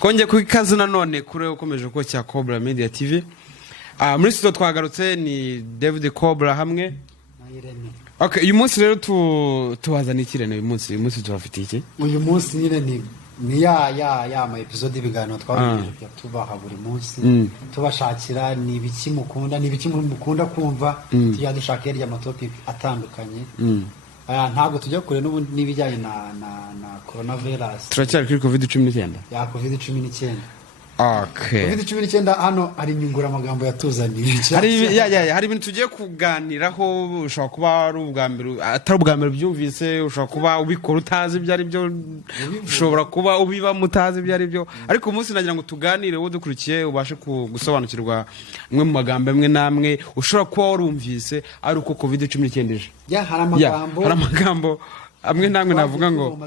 twongeye ku ikaze nanone kuri ukomeje ko cya Cobra Media TV. Muri studio twagarutse ni David Cobra hamwe na Irene. Okay, uyu munsi rero tubazana ikirene uyu munsi turafite iki? Uyu munsi nyine ni ya ma episode ibiganiro twabanje tubaha buri munsi tubashakira ni ibiki mukunda kumva tujya dushaka hirya ama topic atandukanye. Ntabwo tujya kure n'ibijyanye na coronavirus. Turacyari kuri COVID-19. Ya COVID-19. Okay. COVID-19 hano ari nyungura amagambo yatuzaniye. Hari ibintu tugiye kuganiraho ushobora kuba ari ubwa mbere byumvise, ushobora kuba ubikora utazi ibyo ari byo, ushobora kuba ubiba mutazi ibyo ari byo, ariko umunsi nagira ngo tuganire wowe dukurikiye ubashe gusobanukirwa umwe mu magambo amwe namwe ushobora kuba warumvise ari uko COVID-19 ije. Hari amagambo amwe namwe navuga ngo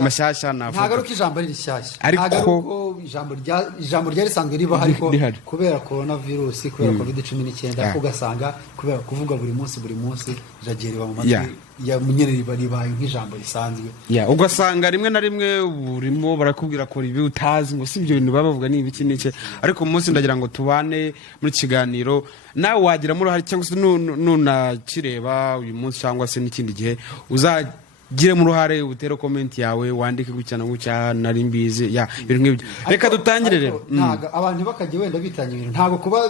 mashyashya navuga ntago ari ijambo rishyashya ariko ijambo ryari risanzwe riba ariko kubera coronavirus kubera COVID-19 ugasanga kubera kuvuga buri munsi jageri ba mu matwi ya munyene ribaye nk'ijambo risanzwe ugasanga rimwe na rimwe burimo barakubwira ko ibi utazi ngo sibyo bintu bavuga ni ibiki nike, ariko umunsi ndagira ngo tubane muri kiganiro nawe wagira muri hari cyangwa se nunakireba uyu munsi cyangwa se n'ikindi gihe uzagire mu ruhare utere comment yawe wandike gucyana gucya nari mbizi ibintu nk'ibyo. Reka dutangire rero. Ntago abantu bakajye wenda bitanya ibintu ntago kuba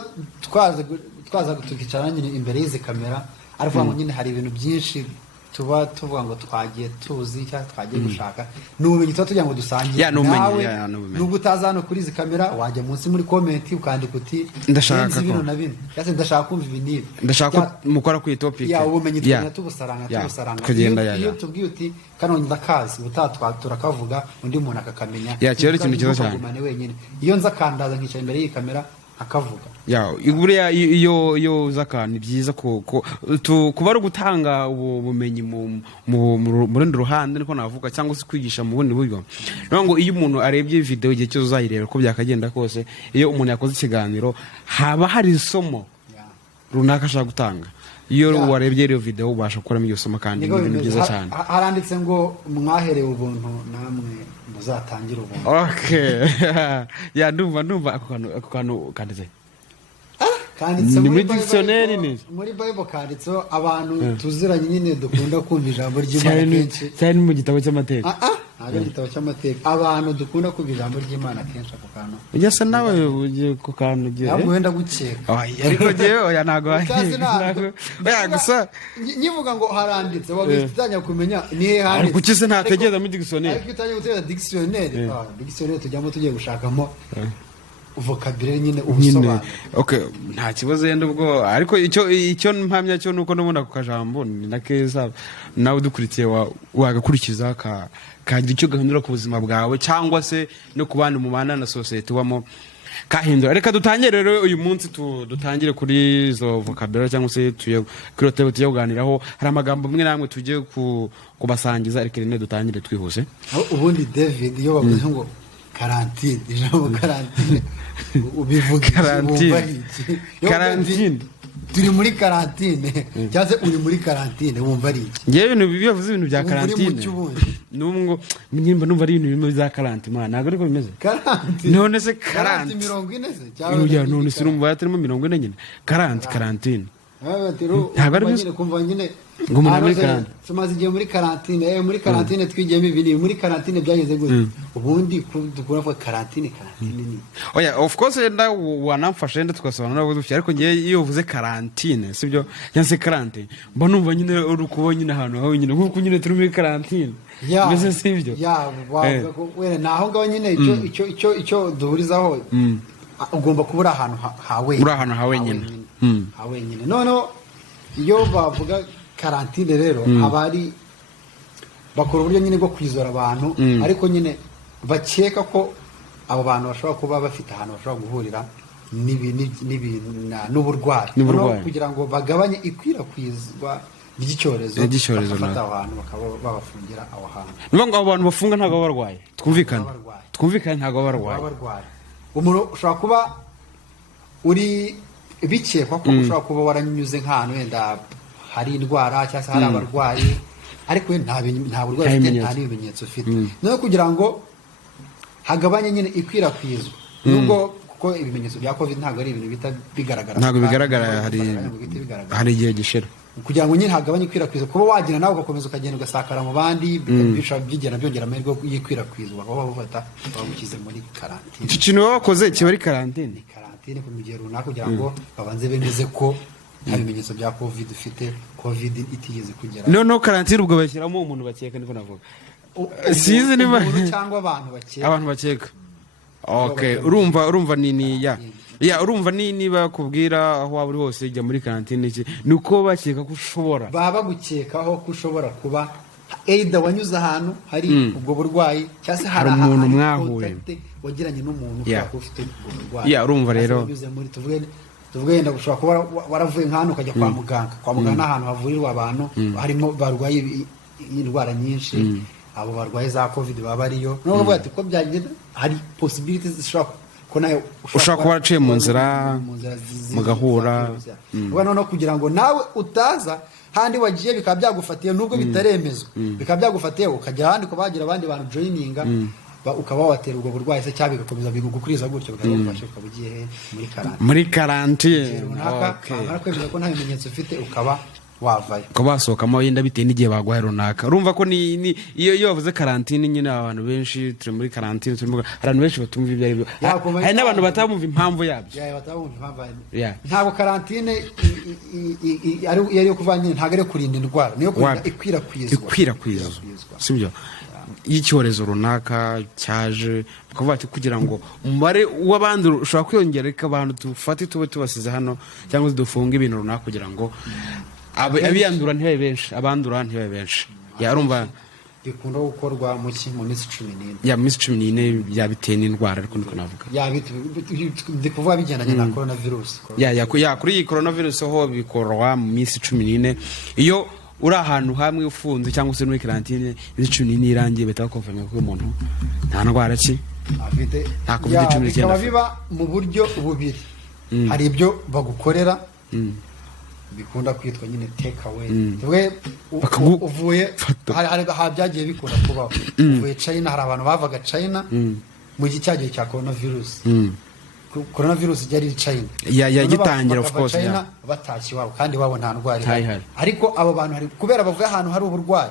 twaza gutukicara nyine imbere y'izi kamera ariko ngo nyine hari ibintu byinshi tuvuga ngo twagiye tuzi cyangwa twagiye gushaka n'ubumenyi tugira ngo dusangire nawe nubwo utaza hano kuri izi kamera wajya munsi muri comment ukandika uti ndashaka ibintu na bino cyase ndashaka kumva ibintu ndashaka mukora ku topic ubumenyi twanya tubusaranga iyo tubwiye uti kano ndakazi turakavuga undi muntu akakamenya cyero ikintu cyiza cyane wenyine iyo nza kandaza nkica imbere y'iyi kamera akavuga buriya iyo uzakana byiza kuba ari gutanga ubumenyi mu rundi ruhande niko navuga cyangwa se kwigisha mu bundi buryo. Niyo ngo iyo umuntu arebye video igihe cyose uzayireba ko byakagenda kose, iyo umuntu yakoze ikiganiro haba hari isomo runaka ashaka gutanga. Iyo warebye iyo video ubasha gukuramo iyo somo kandi ni ibintu byiza cyane. Haranditse ngo mwaherewe ubuntu namwe muzatangira ubuntu. Okay. Ndumva ako kantu kanditse. Kanditse muri dictionnaire ni muri Bible kanditseho abantu tuziranye nyine dukunda kumva ijambo ry'Imana kenshi. Cyane mu gitabo cy'amateka. Ntabwo igitabo cy'amateka abantu dukunda kumva ijambo ry'Imana kenshi ako kantu. Ujyasa nawe ugiye ku kantu ugiye. Ntabwo wenda gukeka. Ariko jewe ntago gusa nyivuga ngo haranditse wabitanya kumenya ni he handitse. Ariko kuki se ntategeza muri dictionnaire? Ariko utanye gutera dictionnaire. Dictionnaire tujyamo tugiye gushakamo vocabulary nyine ubusobanuro. Okay, nta kibazo yenda ubwo, ariko icyo mpamya cyo nuko nubona ku kajambo ni nakeza nawe dukurikiye wagakurikiza kagira icyo gahindura ku buzima bwawe cyangwa se no ku bandi mubana na society wamo kahindura. Reka dutangire rero uyu munsi dutangire kuri zo vocabulary cyangwa se kuri tebe tujye kuganiraho. Hari amagambo amwe namwe tujye kubasangiza, ariko rene dutangire twihuse. Ubundi David iyo bavuze ngo karantine, ijambo karantine ubivuga karantine turi muri karantine cyangwa uri muri karantine wumva ari iki? Ngewe ibintu bivuze ibintu bya karantine n'umwe nyimba numva ari ibintu bimwe bya karantine mana ntago ariko bimeze karantine. None se karantine 40 se cyangwa none se urumva yatarimo 40 nyine karantine ntabwo ari nyine kumva nyine ngo umuntu muri karantine tumaze igihe muri karantine muri karantine twigiyemo ibintu muri karantine byageze gute ubundi dukora kwa karantine ni of course nda wanamfashe nda tugasobanura nabo dufite, ariko ngiye iyo uvuze karantine sibyo yanse karantine mba numva nyine uri kubona nyine ahantu aho nyine nkuko nyine turi muri karantine mbese sibyo wera naho ngaho nyine icyo duhurizaho ugomba kubura ahantu hawe nyine hawenyine. None iyo bavuga karantine rero abari bakora uburyo nyine bwo kwizora abantu, ariko nyine bakeka ko abo bantu bashobora kuba bafite ahantu bashobora guhurira n'uburwayi kugira ngo bagabanye ikwirakwizwa ry'icyorezo bafata abantu bakaba babafungira aho hantu. Niyo ngo abo bantu bafunga ntago barwaye, twumvikane ntago barwaye. Umuntu ushobora kuba uri bikekwa ko ushobora kuba waranyuze nk'ahantu wenda hari indwara cyangwa se hari abarwayi, ariko nta burwayi ufite, nta n'ibimenyetso ufite. Niyo kugira ngo hagabanye nyine ikwirakwizwa nubwo kuko ibimenyetso bya covid ntabwo ari ibintu bita bigaragara, ntabwo bigaragara, hari igihe gishira, kugira ngo nyine hagabanye ikwirakwiza, kuba wagira nawe ugakomeza ukagenda ugasakara mu bandi bishobora byigenda byongera amahirwe y'ikwirakwizwa, bakaba babufata bagushyize muri karantine. icyo kintu baba bakoze kiba ari karantine ku gihe runaka kugira ngo babanze bemeze ko nta bimenyetso bya covid ufite, covid itigeze kugera. noneho karantine ubwo bashyiramo umuntu bakeka, niko navuga, sizi niba cyangwa abantu bakeka. Okay, urumva nini ya urumva niba kubwira aho waba uri hose ijya muri karantine iki nuko bakeka ko ushobora, baba bagukekaho ko ushobora kuba either wanyuze ahantu hari ubwo burwayi cyangwa se hari umuntu mwahuye wagiranye n'umuntu ushobora kuba ufite ubwo burwayi. urumva rero tuvuge yenda ushobora kuba waravuye nk'ahantu ukajya kwa muganga n'ahantu havurirwa abantu harimo barwaye indwara nyinshi, abo barwaye za covid baba ariyo, no bavuga ati ko byagenda hari possibilities zishobora ko nayo ushobora kuba waraciye mu nzira mugahura, no kugira ngo nawe utaza handi wagiye bikaba byagufatiye nubwo bitaremezwa, bikaba byagufatiye ukagera ahandi ko bagira abandi bantu joininga ukaba watera ubwo burwayi se cyangwa bigakomeza bigukuriza gutyo bikagufasha ukaba ugiye muri karantine kwemeza ko nta bimenyetso ufite ukaba wavayo, ukaba wasohokamo yenda bitewe n'igihe baguhaye runaka. urumva ko iyo bavuze karantine nyine abantu benshi turi muri karantine, abantu benshi batumva ibyo ari byo, hari n'abantu batabumva impamvu yabyo. Ntabwo karantine iyo kuva nyine ntabwo ari kurinda indwara, niyo kurinda ikwirakwizwa, sibyo? y'icyorezo runaka cyaje bakavuga ati kugira ngo umubare w'abandi ushobora kwiyongera, reka abantu tufate tube tubasize hano cyangwa dufunge ibintu runaka kugira ngo abiyandura ntibabe benshi, abandura ntibabe benshi. Yarumva bikunda gukorwa mu minsi 14 ya minsi 14 byabiteye n'indwara, ariko niko navuga ndi kuvuga bigendanye na coronavirus. Kuri iyi coronavirus ho bikorwa mu minsi 14 iyo uri ahantu hamwe ufunze cyangwa se muri karantine iminsi 14 irangiye bahita bakonfirma ko umuntu nta ndwara ki afite, nta covid-19. Bikaba biba mu buryo bubiri, hari ibyo bagukorera bikunda kwitwa nyine take away, uvuye hari byagiye bikunda kubaho, uvuye China, hari abantu bavaga China mu gihe cyagiye cya coronavirus. Coronavirus yari China yagitangira, of course, batashye iwabo kandi wabo nta ndwara ihari, ariko abo bantu hari kubera bavuye ahantu hari uburwayi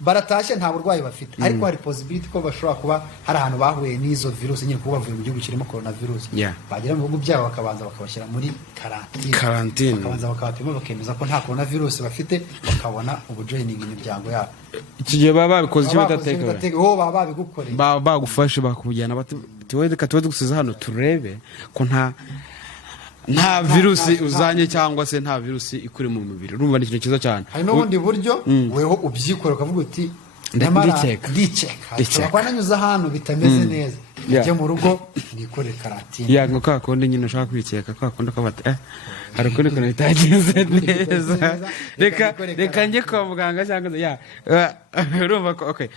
baratashye nta burwayi bafite, ariko hari possibility ko bashobora kuba hari ahantu bahuye n'izo virus nyine kuba bavuye mu gihugu kirimo coronavirus, bagera mu bihugu byabo bakabanza bakabashyira muri karantine, bakabanza bakabapima bakemeza ko nta coronavirus bafite, bakabona ubujoining imiryango yabo. Iki gihe baba babikoze icyo badategura, baba babigukoreye, baba bagufashe bakujyana bati reka tuba dusize hano turebe ko nta virusi uzanye cyangwa se nta virusi ikuri mu mubiri. Urumva ni ikintu cyiza cyane. Hari n'ubundi buryo weho ubyikora ukavuga uti ndiceka kwa nanyuze ahantu bitameze neza, njye mu rugo nikore karantine, ngo ka kundi nyine ushaka kwikeka kwa kundi ukabata hari ukundi kuntu bitagenze neza, reka njye kwa muganga cyangwa urumva ko okay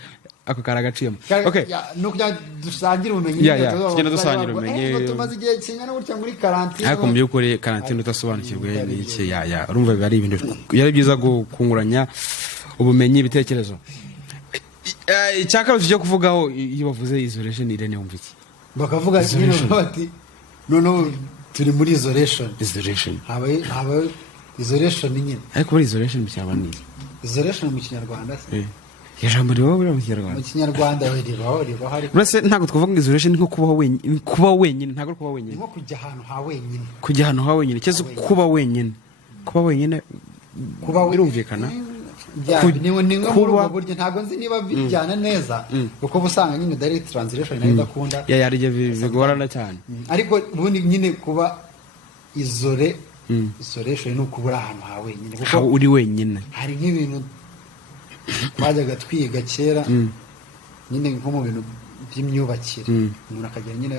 ako karagaciyemo. Okay, no kujya dusangira ubumenyi, tugenda dusangira ubumenyi, tumaze igihe kingana gutya muri karantine, ariko mu by'ukuri karantine utasobanukirwe n'iki urumva biba ari ibintu yari byiza gukunguranya ubumenyi, ibitekerezo. Icyakabiri cyo kuvugaho iyo bavuze isolation, Irene wumva iki? Bakavuga bati noneho turi muri isolation habaye isolation nyine, ariko muri isolation cyaba ni isolation mu Kinyarwanda se ijambo ribaho mu Kinyarwanda. Mu Kinyarwanda ribaho hari uretse ntabwo twavuga ngo isolation nko kuba wenyine, ntabwo kuba wenyine, nko kujya ahantu ha wenyine, kujya ahantu ha wenyine cyangwa kuba wenyine, birumvikana. Ni nko muri ubwo buryo, ntabwo nzi niba bijyana neza kuko busanga nyine direct translation nayo idakunda, yarije bigorana cyane, ariko ubundi nyine kuba isolation ni ukubura ahantu ha wenyine, kuko uri wenyine. Hari nk'ibintu twajyaga twiga kera nyine nko mu bintu by'imyubakire, umuntu akagera nyine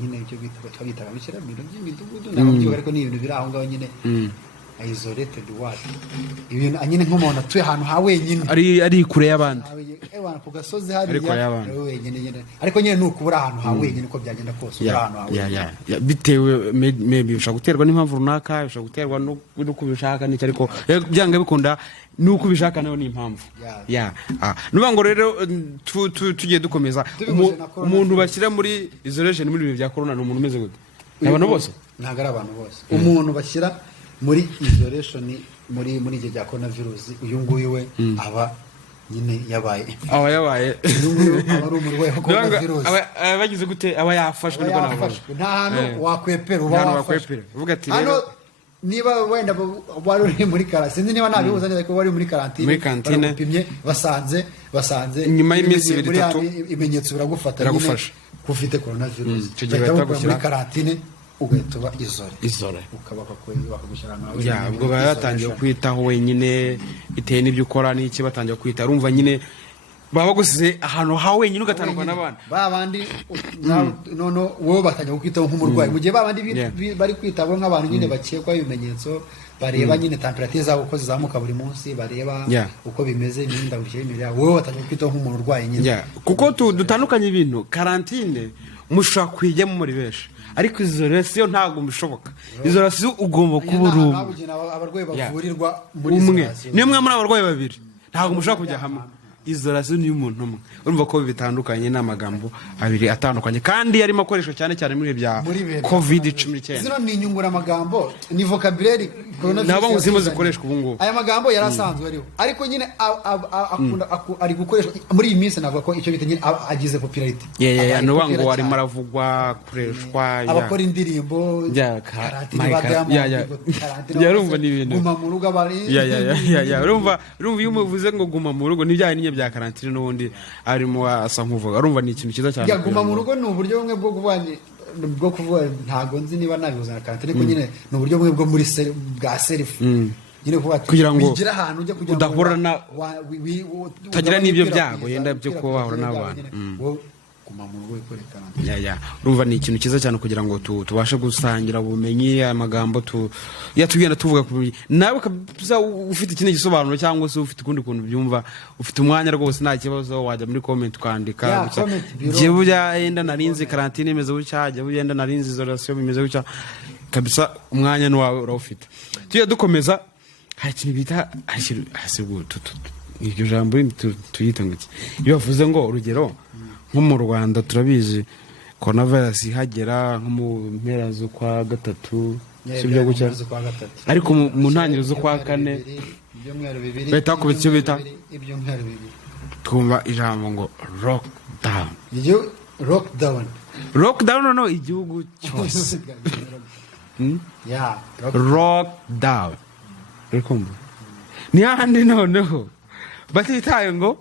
nyine icyo twabitaga bikiramiro by'imidugudu n'ababyibuka, ariko ni ibintu biri aho ngaho nyine isolated word ibintu nyine nk'umuntu atuye ahantu ha wenyine ari kure y'abandi ku gasozi hariya wenyine ariko nyine nuko ubura ahantu ha wenyine uko byagenda kose ubura ahantu ha wenyine bitewe maybe bishobora guterwa n'impamvu runaka bishobora guterwa n'uko ubishaka n'icyo ariko byanga bikunda nuko ubishaka nayo ni impamvu nuvuga ngo rero tugiye dukomeza umuntu bashyira muri isolation muri ibi bya corona ni umuntu umeze gute abantu bose ntabwo ari abantu bose umuntu bashyira muri isolation muri igihe cya coronavirus uyu nguyu we aba nyine yabaye aba ari umurwayi wa coronavirus aba bagize gute aba yafashwe nta hantu wakwepera uba wafashwe uvuga ati rero niba wenda wari uri muri karantine niba nabihuza neza ko wari muri karantine baragupimye basanze nyuma y'iminsi 2-3 ibimenyetso biragufata ufite coronavirus bahita muri karantine ugahita uba izore ukaba bakagushyira nawe ubwo batangiye kwitaho wenyine bitewe n'ibyo ukora n'iki batangiye kwita urumva nyine baba bagusize ahantu ha wenyine ugatandukana n'abandi babandi none wowe batangiye kwitaho nk'umurwayi mu gihe babandi bari kwitaho nk'abantu nyine bakekwa ibimenyetso bareba nyine temperature zabo uko zizamuka buri munsi bareba uko bimeze n'indahukire imirya wowe batangiye kwitaho nk'umuntu urwaye nyine kuko dutandukanye ibintu karantine mushobora kwijyamo muri benshi ariko isolation ntabwo bishoboka isolation ugomba kuba uri abarwayi bavurirwa muri umwe niyo mwe muri abarwayi babiri ntabwo mushobora kujya hamwe isolation ni umuntu umwe urumva ko bitandukanye n'amagambo abiri atandukanye kandi yarimo akoreshwa cyane cyane muri bya COVID-19 zino ni inyungura amagambo ni vocabulary nabo nguzimo zikoreshwa ubu ngubu aya magambo yarasanzwe ariho ariko nyine ari gukoreshwa muri iyi minsi navuga ko icyo bita nyine agize popularity no ngo arimo aravugwa kureshwa abakora indirimbo yarumva n'ibintu guma mu rugo abari urumva iyo umuvuze ngo guma mu rugo n'ibyaye n'inye bya karantine n'ubundi arimo asa nk'uvuga urumva ni ikintu cyiza cyane guma mu rugo ni uburyo bumwe bwo kuvuga ntago nzi niba nabihuza na karantine ko nyine ni uburyo bumwe bwo muri bwa self nyine kugira ngo wigira ahantu ujya kugira udahura na utagira n'ibyo byago yenda byo kuba wahura n'abantu guma mu rugo ikore karantine urumva ni ikintu cyiza cyane kugira ngo tubashe gusangira ubumenyi amagambo tugenda tuvuga ku nawe ufite ikindi gisobanuro cyangwa se ufite ukundi kuntu byumva ufite umwanya rwose nta kibazo wajya muri comment ukandika gihe burya yenda narinzi karantine imeze gutya gihe burya yenda narinzi isolation imeze gutya kabisa umwanya n'uwawe urawufite tujya dukomeza hari ikintu bita iryo jambo tuyita ngo iki iyo bavuze ngo urugero nko mu Rwanda turabizi coronavirus ihagera nko mu mpera z'ukwa 3 sibyo gutya ariko mu ntangiriro z'ukwa 4 beta kubitse icyo bita twumva ijambo ngo lockdown no igihugu cyose lockdown rekombo ni handi noneho batitaye ngo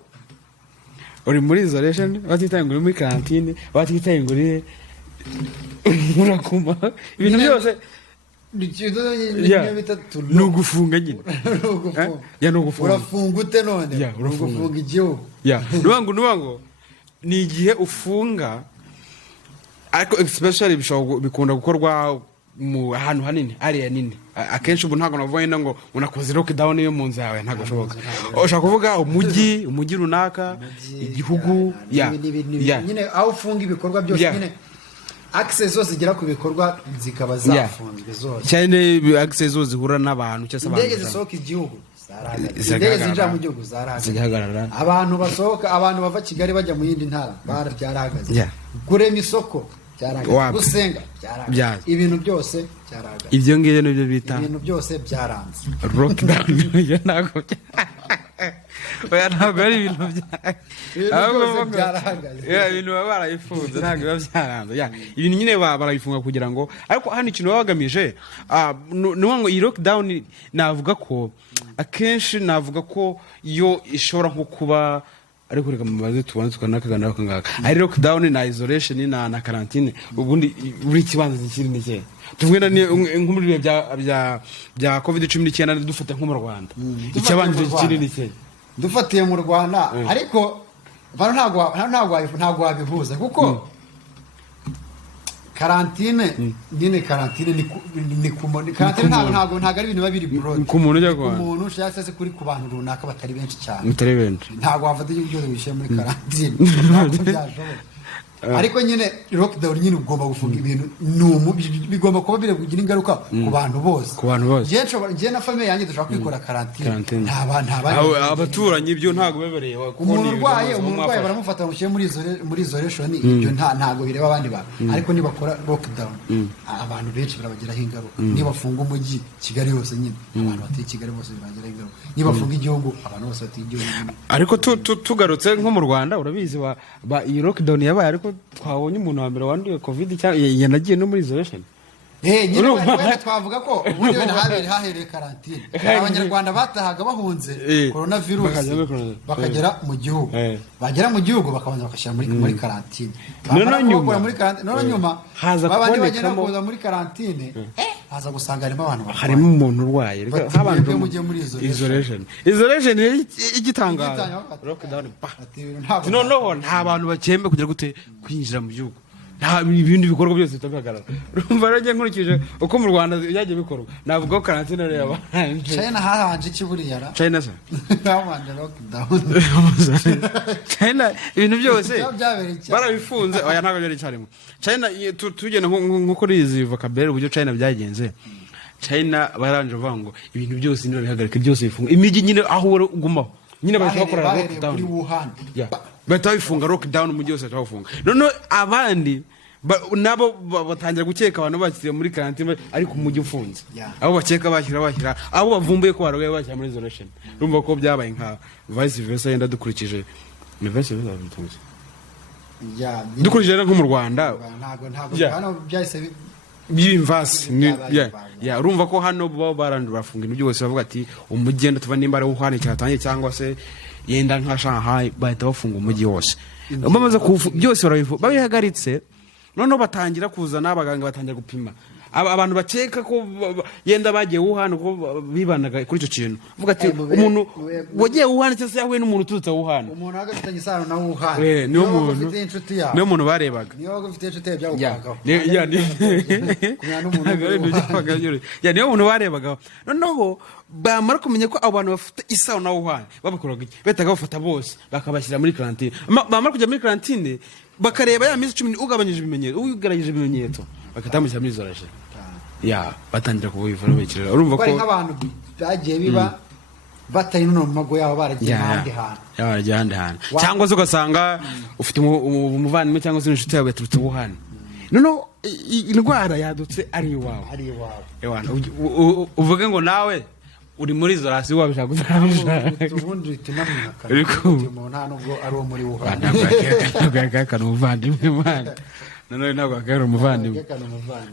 uri muri isolation batitaye ngo uri muri karantine batitaye ngo uri murakuma ibintu byose ni ugufunga nyine urafunga ute none urafunga igihugu nubango ni igihe ufunga ariko especially bikunda gukorwa mu ahantu hanini area nini akenshi ubu ntabwo navuga yenda ngo unakoze lockdown yo mu nzu yawe ntabwo bishoboka ushaka kuvuga umujyi runaka igihugu nyine aho ufunga ibikorwa byose nyine access zose zigera ku bikorwa zikaba zafunzwe zose cyane access zose zihura n'abantu cyangwa abantu indege zisohoka igihugu indege zinjira mu gihugu zarahagarara abantu basohoka abantu bava Kigali bajya mu yindi ntara byarahagaze kurema isoko gusenga ibintu byose byarahagaze ibyo ngibyo nibyo bita ibintu byose byaranze lockdown ntabwo ari ibintu byarahagaze ibintu baba barayifunze ntabwo biba byaranze ibintu nyine barayifunga kugira ngo ariko hano ikintu baba bagamije ni ngo iyi lockdown navuga ko akenshi navuga ko iyo ishobora nko kuba ariko reka mumaze tubone tukanakaganira kangaka ari lockdown na isolation na karantine ubundi buri kibanza kiri nike tuvuge nko muri bya COVID-19 dufata nko mu Rwanda icyabanje kiri nike dufatiye mu Rwanda ariko ntabwo wabihuza kuko karantine nyine karantine ni ku muntu karantine ntabwo ari ibintu biba biri broad ku muntu ujya ku muntu cyangwa se kuri ku bantu runaka batari benshi cyane mutari benshi ntabwo wafata igihugu cyose wishyira muri karantine ntabwo byashoboka ariko nyine lockdown nyine ugomba gufunga ibintu bigomba kuba biri kugira ingaruka ku bantu bose njye na famille yanjye dushobora kwikora karantine abaturanyi ibyo ntabwo bebereye umuntu urwaye baramufata bamushyire muri isolation ibyo ntabwo bireba abandi bantu ariko nibakora lockdown abantu benshi birabagiraho ingaruka nibafunga umujyi Kigali yose nyine abantu batuye Kigali bose birabagiraho ingaruka nibafunga igihugu abantu bose batuye igihugu ariko tugarutse nko mu Rwanda urabizi iyi lockdown yabaye ariko twabonye umuntu wa mbere wanduye covid cyangwa yanagiye no muri isolation nyine wenda twavuga ko ubundi wenda hahereye karantine abanyarwanda batahaga bahunze coronavirus bakagera mu gihugu bagera mu gihugu bakabanza bakashyira muri karantine none nyuma babandi bagenda kuza muri karantine haza gusanga harimo umuntu urwaye abantu mujye muri isolation igitangaza lockdown noneho nta bantu bakembe kugira gute kwinjira mu gihugu nta ibindi bikorwa byose bitagaragara urumva rege nkurikije uko mu Rwanda byagiye bikorwa navuga ko karantine rero yabanje China hahanje kiburiyara China se habanje lockdown China ibintu byose barabifunze oya ntabwo byari cyarimo China tugene nko kuri izi vocabulary uburyo China byagenze China baranje bavuga ngo ibintu byose niba bihagarika byose bifunga imijyi nyine aho ugumaho nyine bakora lockdown bahita bifunga lockdown umujyi wose atawufunga none abandi nabo batangira gukeka abantu bakiriye muri karantine ariko umujyi ufunze abo bakeka bashyira abo bavumbuye ko barwaye bashyira muri isolation urumva ko byabaye nka vice versa yenda dukurikije ni vice versa bitunze dukurikije nko mu Rwanda ntabwo hano byahise by'imvasi urumva ko hano bo barandura bafunga ibintu byose bavuga ati umugenda tuva nimba ari Wuhan cyatangiye cyangwa se yenda nka Shanghai bahita bafunga umujyi wose bamaze byose babihagaritse noneho batangira kuzana abaganga batangira gupima abantu bakeka ko yenda bagiye Wuhan ko bibanaga kuri icyo kintu uvuga ati umuntu wagiye Wuhan cyangwa yahuye n'umuntu uturutse Wuhan umuntu agafitanye isano na Wuhan niyo muntu barebaga niyo ufite inshuti yabyagukagaho niyo muntu barebaga noneho bamara kumenya ko abantu bafite isano na Wuhan babikoraga betaga bafata bose bakabashyira muri karantine bamara kujya muri karantine bakareba ya minsi 10 ugabanyije ibimenyetso ugaragije ibimenyetso bakatamushyira muri isolation batangira kubivura bekirera urumva ko nk'abantu bagiye biba batari no mu mago yabo baragiye ahandi hantu cyangwa se ugasanga ufite umuvandimwe cyangwa se inshuti yawe yaturutse Wuhan noneho indwara yadutse ari iwawe uvuge ngo nawe uri muri isolation wabishaka ubundi tunamwaka umuntu nta nubwo ari uwo muri Wuhan kana umuvandimwe mwana none ntabwo akari umuvandimwe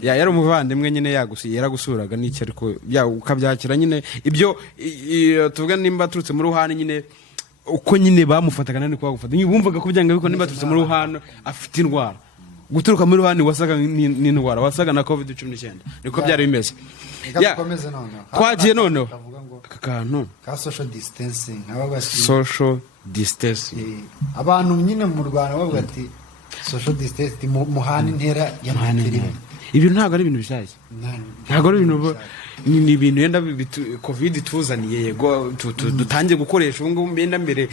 yari umuvandimwe nyine yaragusuraga n'iki ariko ukabyakira nyine ibyo tuvuga nimba turutse muri Wuhan nyine uko nyine bamufataga nani kwa gufata bumvaga ko byanga biko nimba turutse muri Wuhan afite indwara guturuka muri Wuhan wasaga n'indwara wasaga na covid-19 niko byari bimeze twagiye noneho akantu ka social distancing abantu nyine mu Rwanda bavuga ati social distancing muhana intera ya metero ibyo ntabwo ari ibintu bishaje ntabwo ari ibintu ni ibintu yenda covid tuzaniye yego dutangiye gukoresha ubu ngubu mbenda mbere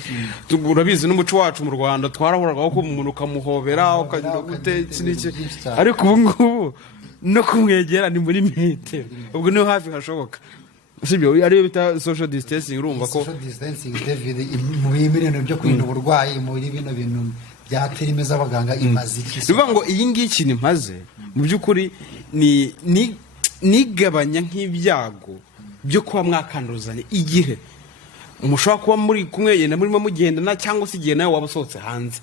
urabizi n'umuco wacu mu Rwanda twarahuraga ko umuntu ukamuhobera ukagira gute n'iki ariko ubu ngubu no kumwegera ni muri metero ubwo niho hafi hashoboka sibyo ariyo bita social distancing urumva ko social distancing David mu bintu byo kwirinda uburwayi muri bino bintu byatera imeza abaganga imaziki bivuga ngo iyi ngiki ni maze mu by'ukuri nigabanya nk'ibyago byo kuba mwakanduzanya igihe umushobora kuba muri kumwe yenda murimo mugendana cyangwa se igihe nawe waba usohotse hanze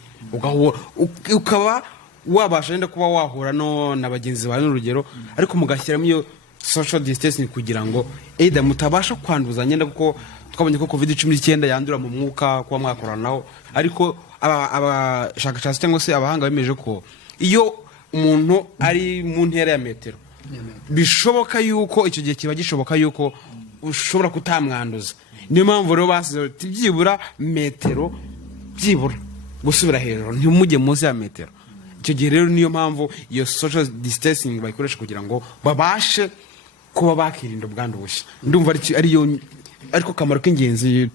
ukaba wabasha yenda kuba wahura no na bagenzi bawe n'urugero ariko mugashyiramo iyo social distancing kugira ngo either mutabasha kwanduzanya yenda kuko twabonye ko covid-19 yandura mu mwuka kuba mwakoranaho ariko abashakashatsi cyangwa se abahanga bemeje ko iyo umuntu ari mu ntera ya metero bishoboka yuko icyo gihe kiba gishoboka yuko ushobora kutamwanduza niyo mpamvu rero basize byibura metero byibura gusubira hejuru ntimujye munsi ya metero icyo gihe rero niyo mpamvu iyo social distancing bayikoresha kugira ngo babashe kuba bakirinda ubwandu bushya. Ndumva ariko kamaro k'ingenzi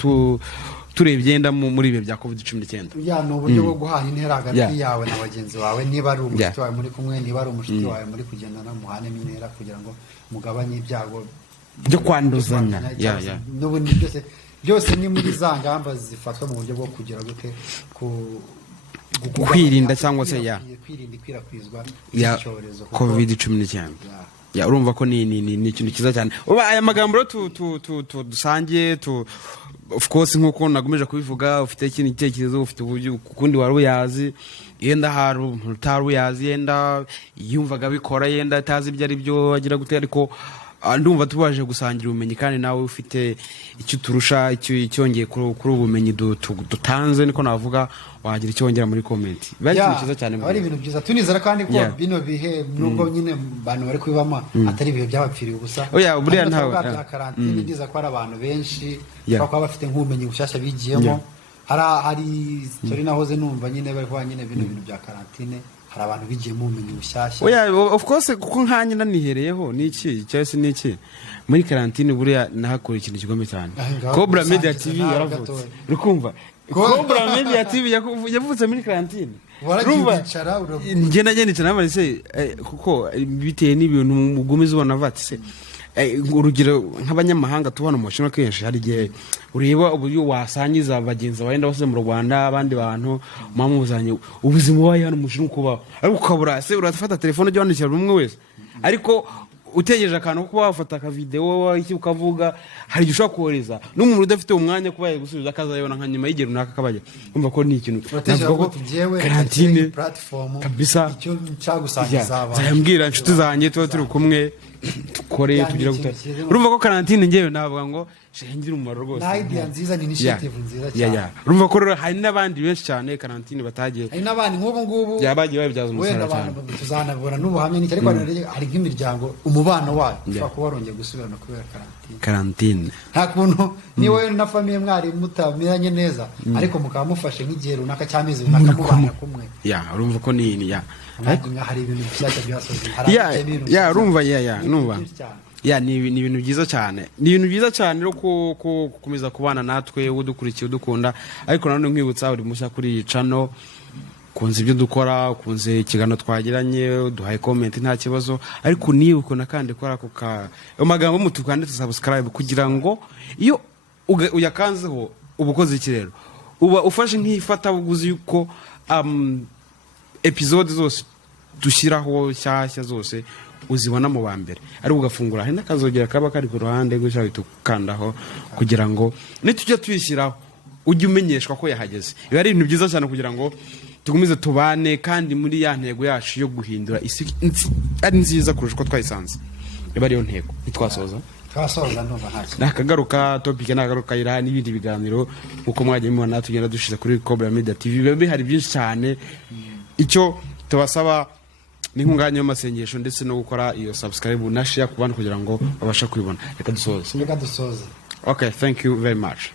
turebye yenda muri ibi bya COVID-19. Ya ni uburyo bwo guhana intera hagati yawe na bagenzi bawe, niba ari umushuti wawe muri kumwe, niba ari umushuti wawe muri kugendana, muhane intera kugira ngo mugabanye ibyago byo kwanduzanya. N'ubundi byose ni muri za ngamba zifatwa mu buryo bwo kugira gute kwirinda cyangwa se kwirinda ikwirakwizwa ry'icyorezo COVID-19. Urumva ko ni ikintu cyiza cyane. Aya magambo rero dusangiye of course nkuko nagumeje kubivuga, ufite ikindi gitekerezo, ufite uburyo kundi wari uyazi, yenda hari utari uyazi, yenda yumvaga bikora, yenda atazi ibyo ari byo agira gute, ariko ndumva tubaje gusangira ubumenyi kandi nawe ufite icyo turusha, icyongeye kuri ubumenyi dutanze, niko navuga, wagira icyo wongera muri comment. Bari cyiza cyane, ari ibintu byiza. Tunizera kandi ko bino bihe nubwo nyine abantu bari kubibama atari ibihe byabapfiriye ubusa. Buriya ntawe bya karantine ndiza ko ari abantu benshi bakaba bafite nk'ubumenyi bushyashya bigiyemo. Hari story nahoze numva nyine bari kwa nyine bino bintu bya karantine, hari abantu bigiye mu bumenyi bushyashya. Of course kuko nkanye nanihereyeho niki cyose niki muri karantine buriya nahakora ikintu kigome cyane. Cobra Media TV yaravutse, rukumva Cobra Media TV yavutse muri karantine. Ngenda nicara nabarise kuko biteye n'ibintu mugumiza ubona vatse urugero nk'abanyamahanga tubona mu Bushinwa kenshi hari igihe ureba uburyo wasangiza abagenzi baenda bose mu Rwanda, abandi bantu mamuzanye ubuzima wayo hano mu Bushinwa kuba, ariko ukabura se urafata telefone ujya wandikira umwe wese, ariko utegereje akantu kuba wafata ka video iki ukavuga, hari gisho kohereza n'umuntu udafite umwanya kuba yagusubiza akazayona nka nyuma y'igero naka kabaje. Umva ko ni ikintu navuga ko karantine platform kabisa icyo cyagusangiza abantu, zayambwira inshuti zanjye tuba turi kumwe tukore tugira gute. Urumva ko karantine ngewe navuga ngo shengira umumaro rwose, na idea nziza, ni initiative nziza cyane. Urumva ko hari n'abandi benshi cyane karantine batagiye, hari n'abandi nk'ubu ngubu yabagiye babyaza umusaruro cyane. Tuzanabona n'ubuhamya n'iki, ariko hari nk'imiryango umubano wayo ushobora kuba warongeye gusubirana kubera karantine. Nta kuntu ni wowe na famille mwari mutamiranye neza, ariko mukaba mufashe nk'igihe runaka cy'amezi runaka mubana kumwe. Urumva ko ni hari ibintu byashya byasoze, urumva numva ni ibintu byiza cyane, ni ibintu byiza cyane rero gukomeza kubana natwe, udukurikiye udukunda. Ariko nanone nkwibutsa uri mushya kuri iyi channel, kunze ibyo dukora, kunze ikiganiro twagiranye, duhaye comment nta kibazo, ariko nibuko nakandi kora ku amagambo mutukande subscribe kugira ngo iyo uyakanzeho ubukoze iki rero uba ufashe nk'ifata buguzi yuko episode zose dushyiraho nshyashya zose uzibona mu ba mbere, ariko ugafungura hari n'akazogera kaba kari ku ruhande gushaka tukandaho kugira ngo nitujya tuyishyiraho ujye umenyeshwa ko yahageze. Ibi ari ibintu byiza cyane kugira ngo tugumize tubane kandi muri ya ntego yacu yo guhindura isi ari nziza kurusha uko twayisanze. Iba ariyo ntego. Nitwasoza ndumva ntacyo nakagaruka topic nakagaruka ira n'ibindi biganiro uko mwagiye mubona tugenda dushize kuri Cobra Media TV. Bibe hari byinshi cyane, icyo tubasaba ni nkunganya y'amasengesho ndetse no gukora iyo subscribe na share ku bantu kugira ngo babashe kubibona. Reka dusoze. dusoze. Okay, thank you very much.